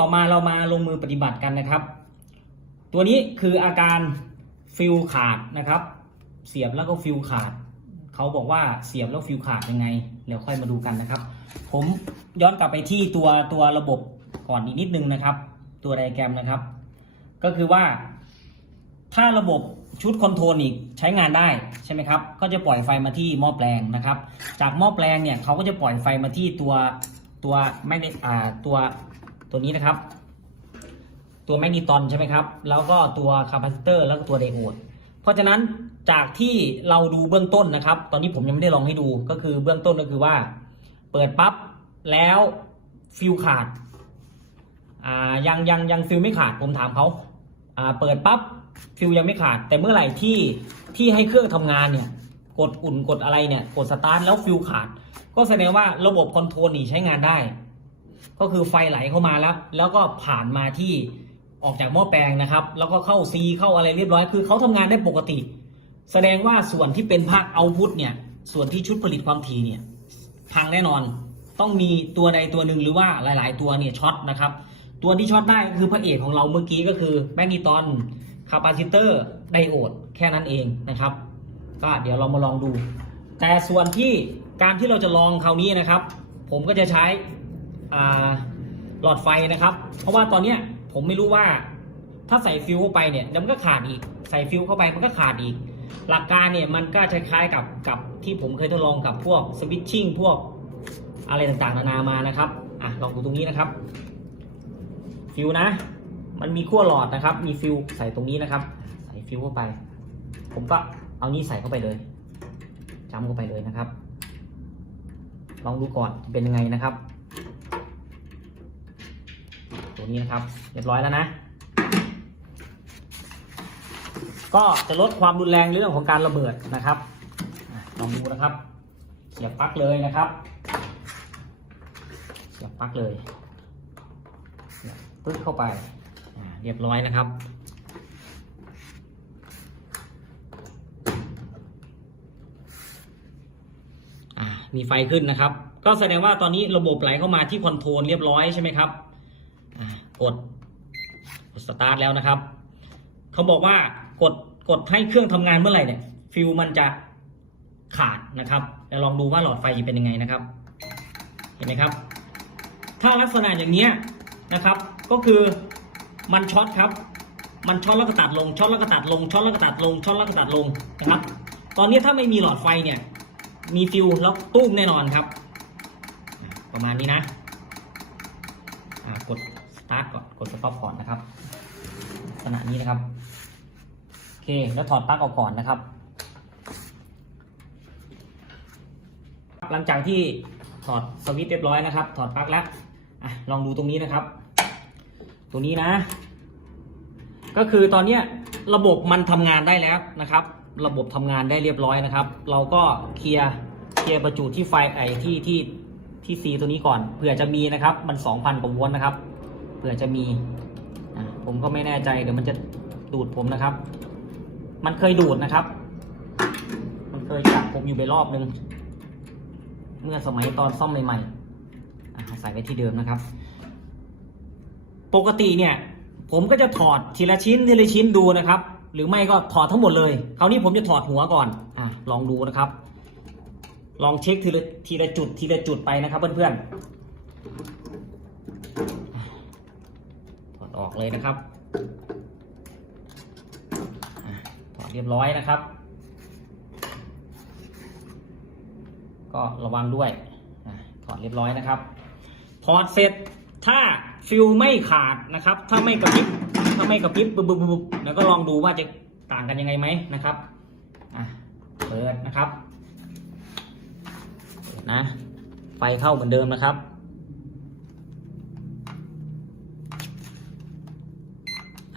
ต่อมาเรามาลงมือปฏิบัติกันนะครับ ตัวนี้คืออาการฟิลขาดนะครับ เสียบแล้วก็ฟิลขาด เขาบอกว่าเสียบแล้วฟิลขาดยังไงเดี๋ยวค่อยมาดูกันนะครับ ผมย้อนกลับไปที่ตัวตัวระบบก่อนอีกนิดนึงนะครับ ตัวไดอะแกรมนะครับ ก็คือว่า ถ้าระบบชุดคอนโทรลอีกใช้งานได้ใช่ไหมครับ ก็จะปล่อยไฟมาที่หม้อแปลงนะครับ จากหม้อแปลงเนี่ยเขาก็จะปล่อยไฟมาที่ตัวตัวไม่ได้อ่าตัว ตัวนี้นะครับ ตัวแมกนีตอนใช่ไหมครับ แล้วก็ตัวคาปาซิเตอร์แล้วก็ตัวไดโอด เพราะฉะนั้นจากที่เราดูเบื้องต้นนะครับ ตอนนี้ผมยังไม่ได้ลองให้ดูก็คือเบื้องต้นก็คือว่า เปิดปั๊บแล้วฟิวขาดอ่ายังยังยังฟิลไม่ขาดผมถามเขาอ่าเปิดปั๊บฟิลยังไม่ขาด แต่เมื่อไหร่ที่ที่ให้เครื่องทำงานเนี่ยกดอุ่นกดอะไรเนี่ยกดสตาร์ทแล้วฟิลขาด ก็แสดงว่าระบบคอนโทรลนี่ใช้งานได้ ก็คือไฟไหลเข้ามาแล้ว แล้วก็ผ่านมาที่ออกจากหม้อแปลงนะครับ แล้วก็เข้าซีเข้าอะไรเรียบร้อย คือเขาทำงานได้ปกติ แสดงว่าส่วนที่เป็นภาคเอาพุทเนี่ย ส่วนที่ชุดผลิตความถี่เนี่ย พังแน่นอน ต้องมีตัวใดตัวหนึ่งหรือว่าหลาย ๆ ตัวเนี่ยช็อตนะครับ ตัวที่ช็อตได้ก็คือพระเอกของเราเมื่อกี้ก็คือแมกนีตอนคาปาซิเตอร์ไดโอดแค่นั้นเองนะครับ ก็เดี๋ยวเรามาลองดู แต่ส่วนที่การที่เราจะลองคราวนี้นะครับ ผมก็จะใช้ หลอดไฟนะครับ เพราะว่าตอนเนี้ยผมไม่รู้ว่าถ้าใส่ฟิวเข้าไปเนี่ยดมันก็ขาดอีก ใส่ฟิวเข้าไปมันก็ขาดอีก หลักการเนี่ยมันก็จะคล้ายกับกับที่ผมเคยทดลองกับพวกสวิตชิ่งพวกอะไรต่างๆ นานามานะครับอะลองดูตรงนี้นะครับ ฟิวนะ มันมีขั้วหลอดนะครับ มีฟิวใส่ตรงนี้นะครับ ใส่ฟิวเข้าไป ผมก็เอานี้ใส่เข้าไปเลยจำเข้าไปเลยนะครับ ลองดูก่อนจะเป็นยังไงนะครับ ตัวนี้นะครับ เรียบร้อยแล้วนะ ก็จะลดความรุนแรงเรื่องของการระเบิดนะครับลองดูนะครับ เสียบปลั๊กเลยนะครับ เสียบปลั๊กเลยปึ๊กเข้าไปเรียบร้อยนะครับมีไฟขึ้นนะครับ ก็แสดงว่าตอนนี้ระบบไหลเข้ามาที่คอนโทรลเรียบร้อยใช่ไหมครับ กดกดสตาร์ทแล้วนะครับ เขาบอกว่ากดกดให้เครื่องทำงานเมื่อไหร่เนี่ยฟิวมันจะขาดนะครับเดี๋ยวลองดูว่าหลอดไฟเป็นยังไงนะครับ เห็นไหมครับ ถ้าลักษณะอย่างเนี้ยนะครับ ก็คือมันช็อตครับ มันช็อตแล้วก็ตัดลงช็อตแล้วก็ตัดลงช็อตแล้วก็ตัดลงช็อตแล้วก็ตัดลงนะครับ ตอนนี้ถ้าไม่มีหลอดไฟเนี่ย มีฟิวแล้วตุ้มแน่นอนครับ ประมาณนี้นะ ตาร์ทก่อนกดสต็อปก่อนนะครับลักษณะนี้นะครับโอเคแล้วถอดปลั๊กออกก่อนนะครับ หลังจากที่ถอดสวิตช์เรียบร้อยนะครับ ถอดปลั๊กแล้วอะลองดูตรงนี้นะครับ ตัวนี้นะ ก็คือตอนเนี้ยระบบมันทำงานได้แล้วนะครับ ระบบทำงานได้เรียบร้อยนะครับ เราก็เคลียร์เคลียร์ประจุที่ไฟไอที่ที่ที่ซีตัวนี้ก่อนเผื่อจะมีนะครับ มัน 2,000กว่าวลต์นะครับ เผื่อจะมีผมก็ไม่แน่ใจเดี๋ยวมันจะดูดผมนะครับ มันเคยดูดนะครับ มันเคยจับผมอยู่ไปรอบนึง เมื่อสมัยตอนซ่อมใหม่ๆใส่ไว้ที่เดิมนะครับ ปกติเนี่ย ผมก็จะถอดทีละชิ้นทีละชิ้นดูนะครับ หรือไม่ก็ถอดทั้งหมดเลย คราวนี้ผมจะถอดหัวก่อนอะลองดูนะครับ ลองเช็คทีละทีละจุดทีละจุดไปนะครับเพื่อนๆถ อดออกเลยนะครับถอดเรียบร้อยนะครับ ก็ระวังด้วยถอดเรียบร้อยนะครับถอดเสร็จถ้าฟิลไม่ขาดนะครับ ถ้าไม่กระพริบถ้าไม่กระพริบบุบบุบบุบแล้วก็ลองดูว่าจะต่างกันยังไงไหมนะครับอะเปิดนะครับนะไฟเข้าเหมือนเดิมนะครับ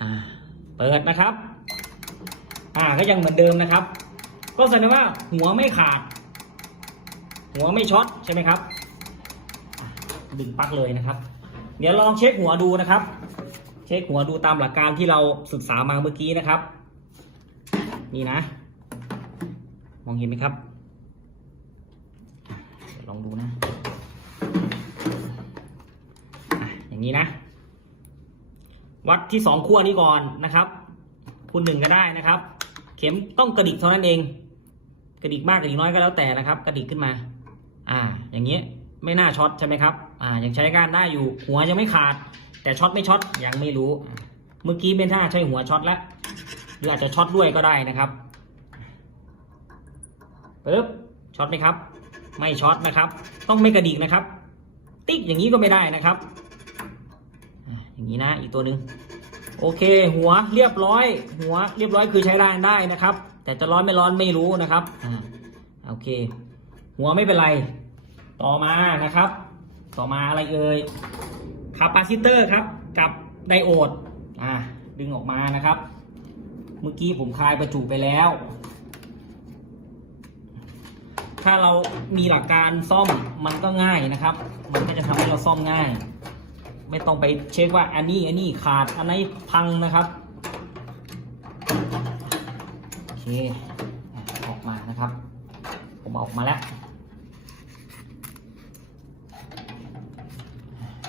อ่า เปิดนะครับ อ่าก็ยังเหมือนเดิมนะครับ ก็แสดงว่าหัวไม่ขาด หัวไม่ช็อตใช่ไหมครับดึงปลั๊กเลยนะครับ เดี๋ยวลองเช็คหัวดูนะครับ เช็คหัวดูตามหลักการที่เราศึกษามาเมื่อกี้นะครับ นี่นะ มองเห็นไหมครับลองดูนะอย่างนี้นะ วัดที่สองขั้วนี้ก่อนนะครับคูณหนึ่งก็ได้นะครับ เข็มต้องกระดิกเท่านั้นเอง กระดิกมากกระดิกน้อยก็แล้วแต่นะครับ กระดิกขึ้นมา อ่า อย่างเงี้ยไม่น่าช็อตใช่ไหมครับ อ่า ยังใช้การได้อยู่ หัวยังไม่ขาด แต่ช็อตไม่ช็อตยังไม่รู้ เมื่อกี้เป็นท่าใช้หัวช็อตแล้วหรืออาจจะช็อตด้วยก็ได้นะครับปึ๊บช็อตไหมครับ ไม่ช็อตนะครับ ต้องไม่กระดิกนะครับ ติ๊กอย่างนี้ก็ไม่ได้นะครับ นี้นะ อีกตัวหนึ่งโอเค หัวเรียบร้อย หัวเรียบร้อยคือใช้ได้ได้นะครับ แต่จะร้อนไม่ร้อนไม่รู้นะครับอ่าโอเค หัวไม่เป็นไร ต่อมานะครับ ต่อมาอะไรเอ่ยคาปาซิเตอร์ครับ กับไดโอดอ่าดึงออกมานะครับ เมื่อกี้ผมคลายประจุไปแล้ว ถ้าเรามีหลักการซ่อมมันก็ง่ายนะครับ มันก็จะทำให้เราซ่อมง่าย ไม่ต้องไปเช็คว่าอันนี้อันนี้ขาดอันไหนพังนะครับโอเคออกมานะครับ ผมออกมาแล้ว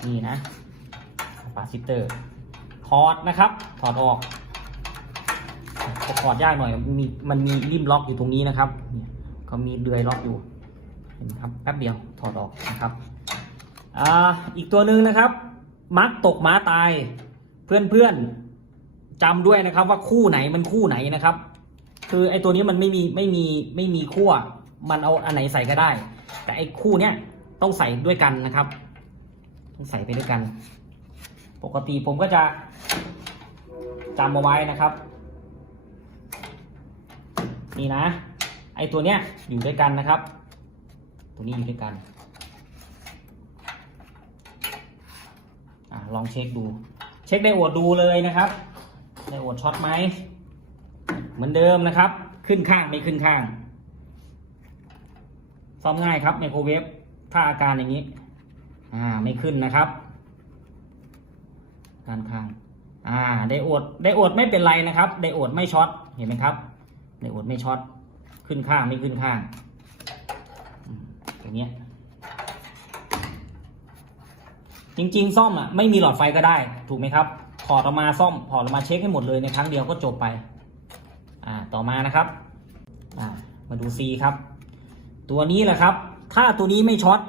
นี่นะคาซิเตอร์ถอดนะครับ ถอดออกถอดยากหน่อยมีมันมีริมล็อกอยู่ตรงนี้นะครับเนี่ยก็มีเดือยล็อกอยู่เห็นครับแป๊บเดียวถอดออกนะครับอ่าอีกตัวหนึ่งนะครับ มักตกม้าตาย เพื่อนๆจำด้วยนะครับ ว่าคู่ไหนมันคู่ไหนนะครับ คือไอ้ตัวนี้มันไม่มีไม่มีไม่มีขั้วมันเอาอันไหนใส่ก็ได้ แต่ไอ้คู่เนี้ยต้องใส่ด้วยกันนะครับ ต้องใส่ไปด้วยกัน ปกติผมก็จะจำเอาไว้นะครับ นี่นะ ไอตัวเนี้ยอยู่ด้วยกันนะครับ ตัวนี้อยู่ด้วยกันอะ ลองเช็คดู เช็คไดโอดดูเลยนะครับไดโอดช็อตไหมเหมือนเดิมนะครับ ขึ้นข้างไม่ขึ้นข้างซ่อมง่ายครับไมโครเวฟถ้าอาการอย่างนี้ อ่าไม่ขึ้นนะครับด้านข้าง อ่า ไดโอวดไดโอวดไม่เป็นไรนะครับ ไดโอวดไม่ช็อตเห็นไหมครับ ไดโอวดไม่ช็อตขึ้นข้างไม่ขึ้นข้างอย่างเงี้ย จริง ๆ ซ่อมอะไม่มีหลอดไฟก็ได้ ถูกไหมครับถอดออกมาซ่อมถอดออกมาเช็คให้หมดเลยในครั้งเดียวก็จบไป อ่าต่อมานะครับอ่ามาดู C ครับ ตัวนี้แหละครับ ถ้าตัวนี้ไม่ช็อต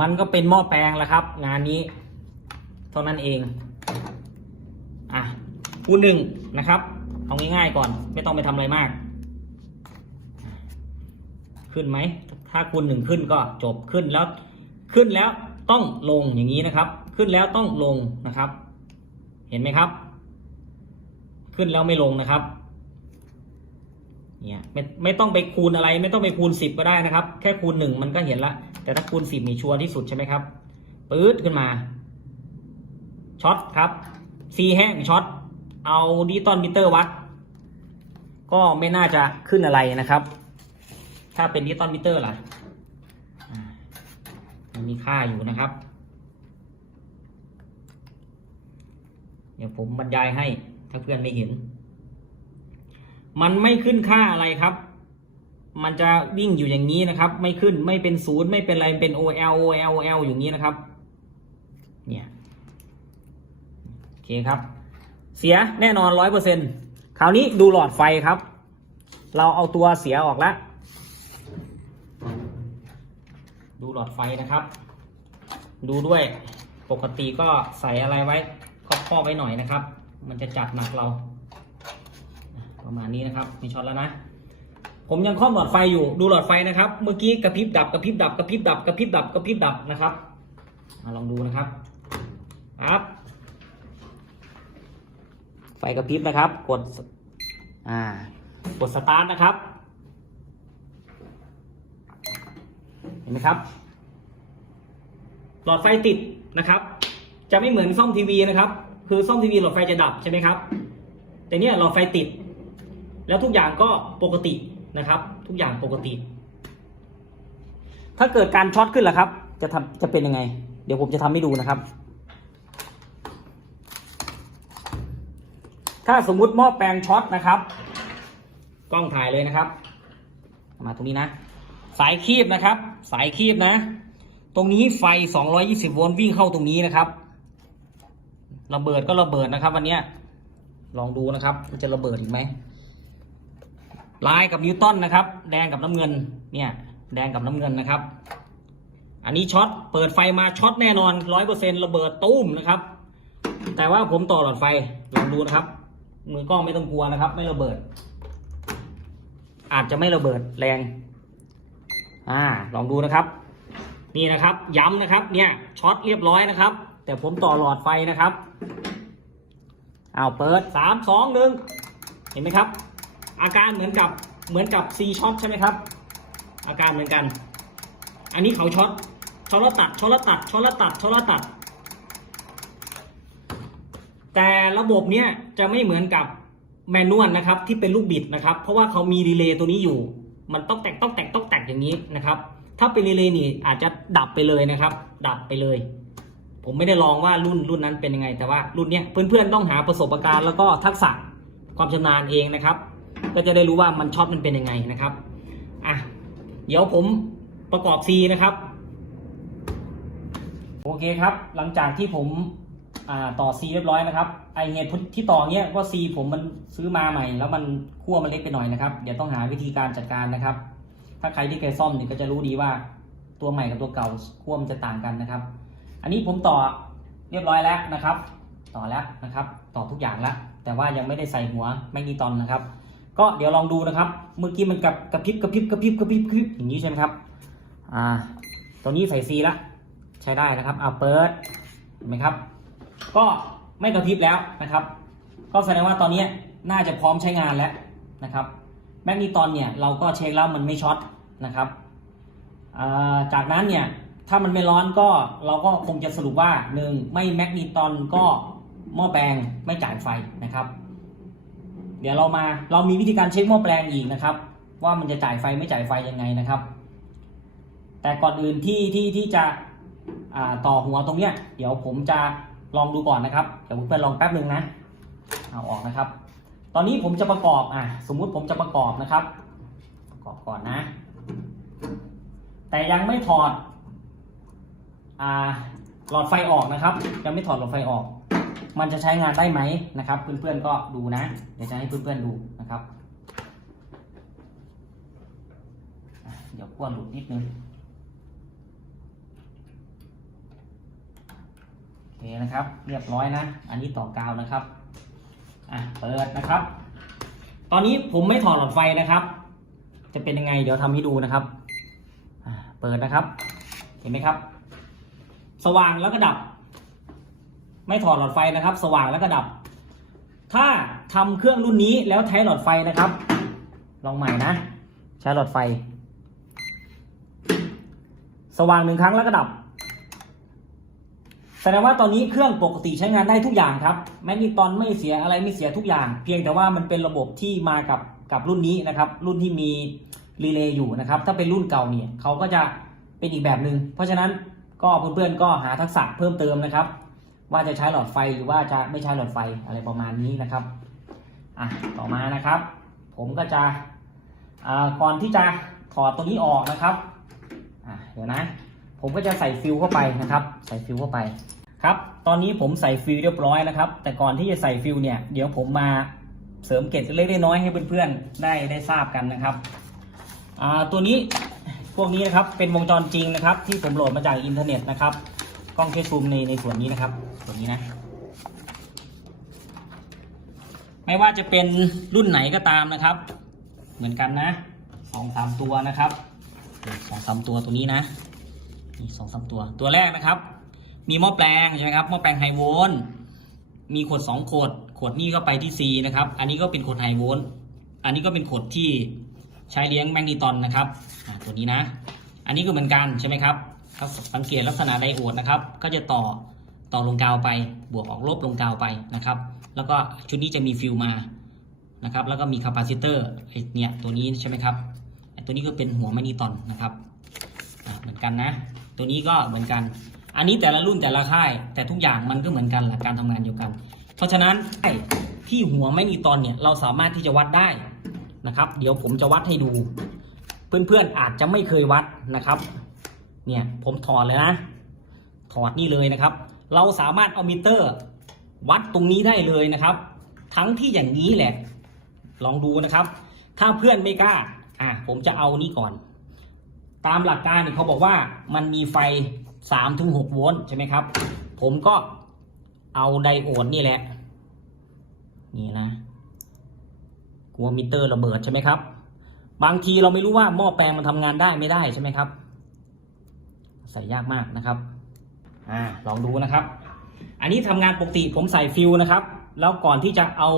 มันก็เป็นหม้อแปลงแล้วครับ งานนี้ เท่านั้นเองอะคูณหนึ่งนะครับ เอาง่ายๆก่อน ไม่ต้องไปทำอะไรมาก ขึ้นไหม ถ้าคูณหนึ่งขึ้นก็จบขึ้นแล้ว ขึ้นแล้ว ต้องลงอย่างนี้นะครับ ขึ้นแล้วต้องลงนะครับ เห็นไหมครับ ขึ้นแล้วไม่ลงนะครับเนี่ยไม่ไม่ต้องไปคูณอะไร ไม่ต้องไปคูณสิบก็ได้นะครับ แค่คูณหนึ่งมันก็เห็นละแต่ถ้าคูณสิบนี่ชัวร์ที่สุดใช่ไหมครับปื๊ดขึ้นมาช็อตครับซีแห้งช็อตเอาดิจิตอลมิเตอร์วัด ก็ไม่น่าจะขึ้นอะไรนะครับ ถ้าเป็นดิจิตอลมิเตอร์ล่ะ มีค่าอยู่นะครับ เดี๋ยวผมบรรยายให้ ถ้าเพื่อนไม่เห็น มันไม่ขึ้นค่าอะไรครับ มันจะวิ่งอยู่อย่างนี้นะครับ ไม่ขึ้นไม่เป็นศูนย์ไม่เป็นอะไรเป็น OL OL OL อย่างนี้นะครับ เนี่ยโอเคครับ เสียแน่นอนร้อยเปอร์เซ็นคราวนี้ดูหลอดไฟครับ เราเอาตัวเสียออกแล้ว ดูหลอดไฟนะครับ ดูด้วยปกติก็ใส่อะไรไว้ครอบๆไว้หน่อยนะครับ มันจะจัดหนักเรา ประมาณนี้นะครับมีช็อตแล้วนะ ผมยังครอบหลอดไฟอยู่ดูหลอดไฟนะครับ เมื่อกี้กระพริบดับกระพริบดับกระพริบดับกระพริบดับกระพริบดับนะครับมาลองดูนะครับครับไฟกระพริบนะครับ กด อ่า กดสตาร์ทนะครับ เห็นไหมครับ หลอดไฟติดนะครับ จะไม่เหมือนซ่อมทีวีนะครับ คือซ่อมทีวีหลอดไฟจะดับใช่ไหมครับ แต่เนี่ยหลอดไฟติด แล้วทุกอย่างก็ปกตินะครับ ทุกอย่างปกติ ถ้าเกิดการช็อตขึ้นล่ะครับ จะทำจะเป็นยังไง เดี๋ยวผมจะทำให้ดูนะครับ ถ้าสมมุติหม้อแปลงช็อตนะครับ กล้องถ่ายเลยนะครับ มาตรงนี้นะ สายคีบนะครับ สายคีบนะ ตรงนี้ไฟ 220 โวลต์วิ่งเข้าตรงนี้นะครับ ระเบิดก็ระเบิดนะครับ วันนี้ลองดูนะครับมันจะระเบิดอีกไหมลายกับนิวตันนะครับ แดงกับน้ำเงินเนี่ย แดงกับน้ำเงินนะครับ อันนี้ช็อตเปิดไฟมาช็อตแน่นอนร้อยเปอร์เซ็นระเบิดตุ้มนะครับ แต่ว่าผมต่อหลอดไฟลองดูนะครับ มือกล้องไม่ต้องกลัวนะครับ ไม่ระเบิด อาจจะไม่ระเบิดแรง อ่าลองดูนะครับ นี่นะครับย้ำนะครับเนี่ยช็อตเรียบร้อยนะครับ แต่ผมต่อหลอดไฟนะครับเอาเปิดสามสองหนึ่งเห็นไหมครับ อาการเหมือนกับเหมือนกับซีช็อตใช่ไหมครับ อาการเหมือนกัน อันนี้เขาช็อตช็อตแล้วตัดช็อตแล้วตัดช็อตแล้วตัดช็อตแล้วตัด แต่ระบบเนี้ยจะไม่เหมือนกับแมนนวลนะครับที่เป็นลูกบิดนะครับ เพราะว่าเขามีรีเลย์ตัวนี้อยู่ มันต้องแตกต้องแตกต้องแตกอย่างนี้นะครับ ถ้าเป็นรีเลย์นี่อาจจะดับไปเลยนะครับ ดับไปเลย ผมไม่ได้ลองว่ารุ่นรุ่นนั้นเป็นยังไง แต่ว่ารุ่นเนี้ยเพื่อนๆต้องหาประสบการณ์แล้วก็ทักษะความชำนาญเองนะครับ ก็จะได้รู้ว่ามันช็อตมันเป็นยังไงนะครับอะเดี๋ยวผมประกอบซีนะครับ โอเคครับ หลังจากที่ผม ต่อซีเรียบร้อยนะครับไอเหตุที่ต่อเนี้ยก็ซีผมมันซื้อมาใหม่ แล้วมันขั้วมันเล็กไปหน่อยนะครับ เดี๋ยวต้องหาวิธีการจัดการนะครับ ถ้าใครที่เคยซ่อมเนี่ยก็จะรู้ดีว่าตัวใหม่กับตัวเก่าขั้วมันจะต่างกันนะครับ อันนี้ผมต่อเรียบร้อยแล้วนะครับ ต่อแล้วนะครับ ต่อทุกอย่างแล้วแต่ว่ายังไม่ได้ใส่หัวแมกนีตอนนะครับ ก็เดี๋ยวลองดูนะครับ เมื่อกี้มันกับกระพริบกระพริบกระพริบกระพริบกระพริบอย่างนี้ใช่ไหมครับอ่าตัวนี้ใส่ซีละใช้ได้นะครับเอาเปิดเห็นไหมครับ ก็ไม่กระพริบแล้วนะครับ ก็แสดงว่าตอนนี้น่าจะพร้อมใช้งานแล้วนะครับแมกนีตอนเนี่ยเราก็เช็คแล้วมันไม่ช็อตนะครับจากนั้นเนี่ยถ้ามันไม่ร้อนก็เราก็คงจะสรุปว่าหนึ่งไม่แมกนีตอนก็หม้อแปลงไม่จ่ายไฟนะครับ เดี๋ยวเรามาเรามีวิธีการเช็คหม้อแปลงอีกนะครับ ว่ามันจะจ่ายไฟไม่จ่ายไฟยังไงนะครับ แต่ก่อนอื่นที่ที่ที่จะต่อหัวตรงเนี้ยเดี๋ยวผมจะ ลองดูก่อนนะครับ เดี๋ยวเพื่อนลองแป๊บหนึ่งนะ เอาออกนะครับ ตอนนี้ผมจะประกอบอะสมมุติผมจะประกอบนะครับ ประกอบก่อนนะ แต่ยังไม่ถอดอ่าหลอดไฟออกนะครับ ยังไม่ถอดหลอดไฟออก มันจะใช้งานได้ไหมนะครับ เพื่อนๆก็ดูนะ เดี๋ยวจะให้เพื่อนๆดูนะครับ เดี๋ยวขั้วหลุดนิดนึงโอ เคนะครับ เรียบร้อยนะ อันนี้ต่อกาวนะครับอะเปิดนะครับ ตอนนี้ผมไม่ถอดหลอดไฟนะครับ จะเป็นยังไงเดี๋ยวทำให้ดูนะครับอะเปิดนะครับ เห็นไหมครับ สว่างแล้วก็ดับ ไม่ถอดหลอดไฟนะครับ สว่างแล้วก็ดับ ถ้าทำเครื่องรุ่นนี้แล้วใช้หลอดไฟนะครับ ลองใหม่นะใช้หลอดไฟ สว่างหนึ่งครั้งแล้วก็ดับ แสดงว่าตอนนี้เครื่องปกติใช้งานได้ทุกอย่างครับแมกนีตอนไม่เสียอะไรไม่เสียทุกอย่าง เพียงแต่ว่ามันเป็นระบบที่มากับกับรุ่นนี้นะครับ รุ่นที่มีรีเลย์อยู่นะครับ ถ้าเป็นรุ่นเก่าเนี่ยเขาก็จะเป็นอีกแบบหนึ่งเพราะฉะนั้นก็เพื่อนๆก็หาทักษะเพิ่มเติมนะครับ ว่าจะใช้หลอดไฟหรือว่าจะไม่ใช้หลอดไฟอะไรประมาณนี้นะครับอะต่อมานะครับ ผมก็จะอ่าก่อนที่จะถอดตัวนี้ออกนะครับอะเดี๋ยวนะ ผมก็จะใส่ฟิลเข้าไปนะครับ ใส่ฟิลเข้าไปครับ ตอนนี้ผมใส่ฟิลเรียบร้อยนะครับ แต่ก่อนที่จะใส่ฟิลเนี่ย เดี๋ยวผมมาเสริมเกร็ดเล็กๆน้อยๆให้เพื่อนๆได้ได้ทราบกันนะครับตัวนี้พวกนี้นะครับเป็นวงจรจริงนะครับ ที่ผมโหลดมาจากอินเทอร์เน็ตนะครับกล้องเคซูมในในส่วนนี้นะครับส่วนนี้นะ ไม่ว่าจะเป็นรุ่นไหนก็ตามนะครับ เหมือนกันนะสองสามตัวนะครับสองสามตัวตัวนี้นะ สองสามตัว ตัวแรกนะครับ มีหม้อแปลงใช่ไหมครับหม้อแปลงไฮโวลต์มีขวดสองขวด ขวดนี้ก็ไปที่ C นะครับ อันนี้ก็เป็นขวดไฮโวลต์อันนี้ก็เป็นขวดที่ใช้เลี้ยงแมกนีตอนนะครับอ่าตัวนี้นะ อันนี้ก็เหมือนกันใช่ไหมครับถ้าสังเกตลักษณะไดโอดนะครับ ก็จะต่อต่อลงกาวไป บวกออกลบลงกาวไปนะครับ แล้วก็ชุดนี้จะมีฟิลมานะครับ แล้วก็มีคาปาซิเตอร์ไอเนี่ยตัวนี้ใช่ไหมครับ ตัวนี้ก็เป็นหัวแมกนีตอนนะครับอ่าเหมือนกันนะ ตัวนี้ก็เหมือนกัน อันนี้แต่ละรุ่นแต่ละค่าย แต่ทุกอย่างมันก็เหมือนกันหลักการทำงานเดียวกัน เพราะฉะนั้นที่หัวแมกนีตอนเนี่ยเราสามารถที่จะวัดได้นะครับ เดี๋ยวผมจะวัดให้ดู เพื่อนๆอาจจะไม่เคยวัดนะครับ เนี่ยผมถอดเลยนะ ถอดนี่เลยนะครับ เราสามารถเอามิเตอร์ วัดตรงนี้ได้เลยนะครับ ทั้งที่อย่างนี้แหละ ลองดูนะครับ ถ้าเพื่อนไม่กล้าอะผมจะเอานี้ก่อน ตามหลักการเนี่ยเขาบอกว่ามันมีไฟ3ถึง6โวลต์ใช่ไหมครับ ผมก็เอาไดโอดนี่แหละ นี่นะกลัวมิเตอร์ระเบิดใช่ไหมครับ บางทีเราไม่รู้ว่าหม้อแปลงมันทำงานได้ไม่ได้ใช่ไหมครับ ใส่ยากมากนะครับอ่าลองดูนะครับ อันนี้ทำงานปกติผมใส่ฟิวนะครับ แล้วก่อนที่จะเอา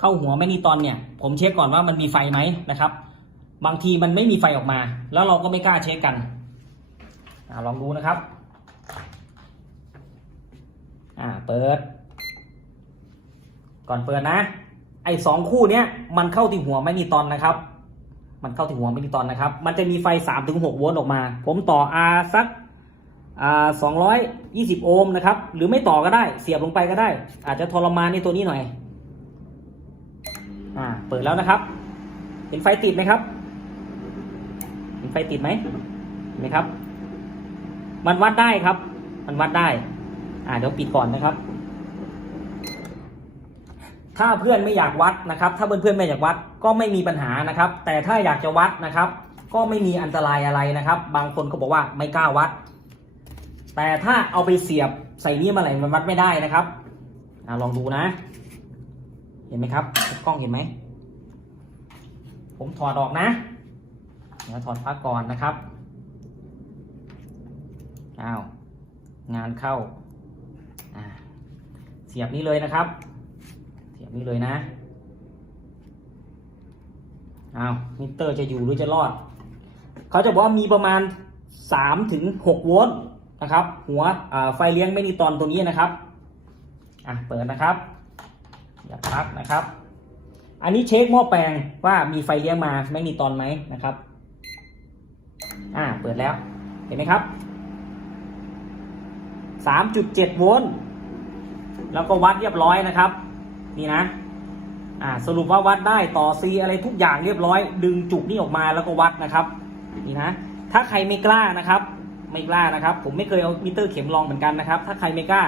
เข้าหัวแมกนีตอนเนี่ย ผมเช็คก่อนว่ามันมีไฟไหมนะครับ บางทีมันไม่มีไฟออกมา แล้วเราก็ไม่กล้าเช็คกันอลองดูนะครับอ่าเปิด ก่อนเปิดนะ ไอ้สองคู่เนี้ยมันเข้าที่หัวแมกนีตอนนะครับ มันเข้าที่หัวแมกนีตอนนะครับ มันจะมีไฟ3ถึง6โวลต์ออกมา ผมต่อ R สักอ่า220โอห์มนะครับ หรือไม่ต่อก็ได้ เสียบลงไปก็ได้ อาจจะทรมานในตัวนี้หน่อย อ่า เปิดแล้วนะครับ เห็นไฟติดไหมครับ ไฟติดไหมเห็นไหมครับ มันวัดได้ครับ มันวัดได้ อ่าเดี๋ยวปิดก่อนนะครับ ถ้าเพื่อนไม่อยากวัดนะครับ ถ้าเพื่อนๆไม่อยากวัดก็ไม่มีปัญหานะครับ แต่ถ้าอยากจะวัดนะครับ ก็ไม่มีอันตรายอะไรนะครับ บางคนก็บอกว่าไม่กล้าวัด แต่ถ้าเอาไปเสียบใส่นี่มาไหร่มันวัดไม่ได้นะครับอลองดูนะ เห็นไหมครับ กล้องเห็นไหมผมถอดออกนะ เดี๋ยวถอดปลั๊กก่อนนะครับอ้าวงานเข้าาเสียบนี้เลยนะครับ เสียบนี้เลยนะอ้าวมิเตอร์จะอยู่หรือจะรอด เขาจะบอกว่ามีประมาณ3ถึง6โวลต์นะครับ หัวไฟเลี้ยงไม่นิตอนตัวนี้นะครับอะเปิดนะครับอย่าพักนะครับ อันนี้เช็คหม้อแปลงว่ามีไฟเลี้ยงมาไม่มีตอนไหมนะครับ อ่า เปิดแล้ว เห็นไหมครับ 3.7 โวลต์ แล้วก็วัดเรียบร้อยนะครับ นี่นะ อ่า สรุปว่าวัดได้ต่อซีอะไรทุกอย่างเรียบร้อย ดึงจุกนี่ออกมาแล้วก็วัดนะครับ นี่นะ ถ้าใครไม่กล้านะครับ ไม่กล้านะครับ ผมไม่เคยเอามิเตอร์เข็มลองเหมือนกันนะครับ ถ้าใครไม่กล้า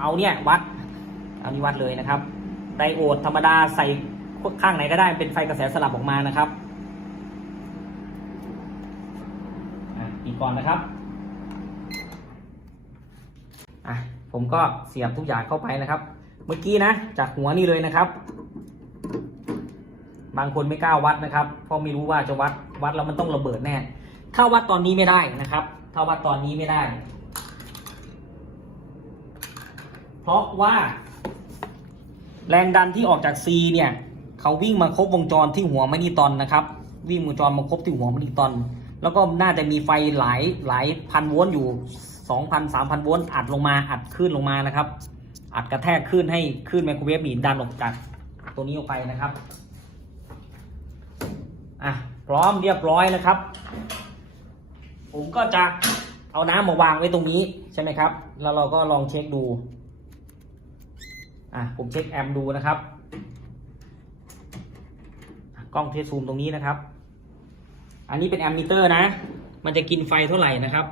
เอาเนี่ยวัด เอานี่วัดเลยนะครับ ไดโอดธรรมดาใส่ข้างไหนก็ได้เป็นไฟกระแสสลับออกมานะครับ อีกก่อนนะครับอะผมก็เสียบทุกอย่างเข้าไปนะครับ เมื่อกี้นะจากหัวนี่เลยนะครับ บางคนไม่กล้าวัดนะครับ เพราะไม่รู้ว่าจะวัดวัดแล้วมันต้องระเบิดแน่ ถ้าวัดตอนนี้ไม่ได้นะครับ ถ้าวัดตอนนี้ไม่ได้ เพราะว่า แรงดันที่ออกจาก C เนี่ยเขาวิ่งมาครบวงจรที่หัวแมกนีตอนนะครับ วิ่งวงจรมาครบที่หัวแมกนีตอน แล้วก็น่าจะมีไฟหลายหลายพันโวลต์อยู่ 2,000 3,000 โวลต์อัดลงมาอัดขึ้นลงมานะครับ อัดกระแทกขึ้นให้ขึ้นไมโครเวฟนี่ดันออกจากตัวนี้ออกไปนะครับอะพร้อมเรียบร้อยนะครับ ผมก็จะเอาน้ำมาวางไว้ตรงนี้ใช่ไหมครับ แล้วเราก็ลองเช็คดูอะผมเช็คแอมป์ดูนะครับ กล้องเทสซูมตรงนี้นะครับ อันนี้เป็นแอมมิเตอร์นะ มันจะกินไฟเท่าไหร่นะครับ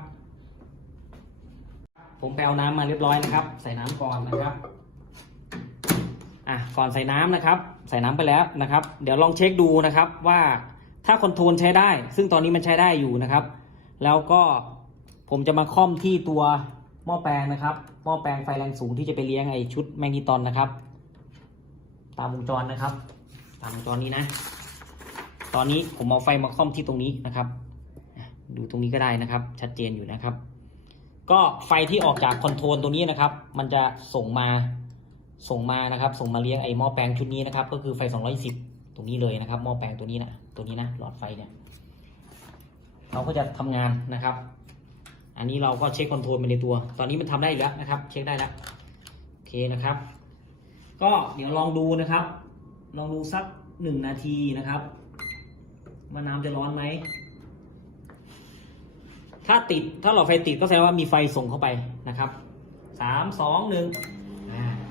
ผมไปเอาน้ำมาเรียบร้อยนะครับ ใส่น้ำก่อนนะครับ อะ ก่อนใส่น้ำนะครับ ใส่น้ำไปแล้วนะครับ เดี๋ยวลองเช็คดูนะครับว่าถ้าคอนโทรลใช้ได้ ซึ่งตอนนี้มันใช้ได้อยู่นะครับ แล้วก็ผมจะมาค่อมที่ตัวหม้อแปลงนะครับ หม้อแปลงไฟแรงสูงที่จะไปเลี้ยงไอชุดแมกนีตอนนะครับ ตามวงจรนะครับ ตามวงจรนี้นะ ตอนนี้ผมเอาไฟมาค่อมที่ตรงนี้นะครับ ดูตรงนี้ก็ได้นะครับ ชัดเจนอยู่นะครับ ก็ไฟที่ออกจากคอนโทรลตัวนี้นะครับ มันจะส่งมาส่งมานะครับ ส่งมาเลี้ยงไอหม้อแปลงชุดนี้นะครับ ก็คือไฟ210ตรงนี้เลยนะครับหม้อแปลงตัวนี้นะตัวนี้นะหลอดไฟเนี่ยเราก็จะทำงานนะครับ อันนี้เราก็เช็คคอนโทรลไปในตัว ตอนนี้มันทำได้แล้วนะครับ เช็คได้แล้วโอเคนะครับ ก็เดี๋ยวลองดูนะครับ ลองดูสักหนึ่งนาทีนะครับ ว่าน้ำจะร้อนไหม ถ้าติดถ้าหลอดไฟติดก็แสดงว่ามีไฟส่งเข้าไปนะครับสามสองหนึ่ง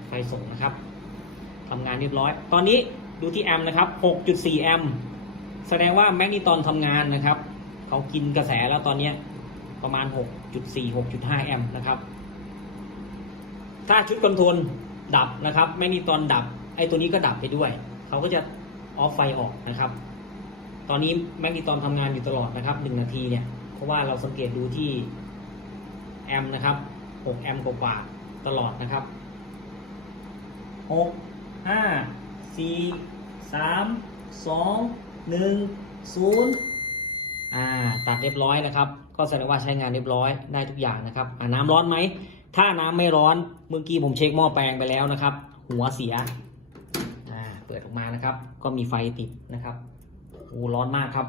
ไฟส่งนะครับทำงานเรียบร้อย ตอนนี้ดูที่แอมป์นะครับหกจุดสี่แอมป์แสดงว่าแมกนีตอนทำงานนะครับเขากินกระแสแล้วตอนเนี้ยประมาณ 6.4 6.5 แอมป์นะครับ ถ้าชุดคอนโทรลดับนะครับ แมกนีตอนดับ ไอ้ตัวนี้ก็ดับไปด้วย เขาก็จะออฟไฟออกนะครับ ตอนนี้แมกนีตอนทำงานอยู่ตลอดนะครับหนึ่งนาทีเนี่ย เพราะว่าเราสังเกตดูที่แอมนะครับ 6 แอมกว่าตลอดนะครับหกห้าสี่สามสองหนึ่งศูนย์อ่าตัดเรียบร้อยนะครับ ก็แสดงว่าใช้งานเรียบร้อยได้ทุกอย่างนะครับอ่าน้ำร้อนไหม ถ้าน้ำไม่ร้อน เมื่อกี้ผมเช็คหม้อแปลงไปแล้วนะครับ หัวเสียอ่าเปิดออกมานะครับ ก็มีไฟติดนะครับ โอ้ร้อนมากครับ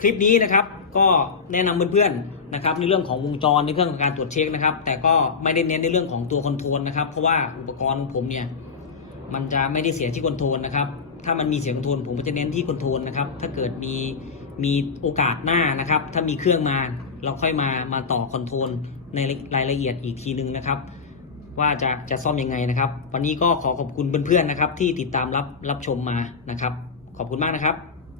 คลิปนี้นะครับ ก็แนะนำเพื่อนๆนะครับ ในเรื่องของวงจรในเรื่องของการตรวจเช็คนะครับ แต่ก็ไม่ได้เน้นในเรื่องของตัวคอนโทรลนะครับ เพราะว่าอุปกรณ์ผมเนี่ยมันจะไม่ได้เสียที่คอนโทรลนะครับ ถ้ามันมีเสียงคอนโทรลผมก็จะเน้นที่คอนโทรลนะครับ ถ้าเกิดมีมีโอกาสหน้านะครับ ถ้ามีเครื่องมาเราค่อยมามาต่อคอนโทรลในรายละเอียดอีกทีนึงนะครับ ว่าจะจะซ่อมยังไงนะครับ วันนี้ก็ขอขอบคุณเพื่อนๆนะครับ ที่ติดตามรับรับชมมานะครับ ขอบคุณมากนะครับ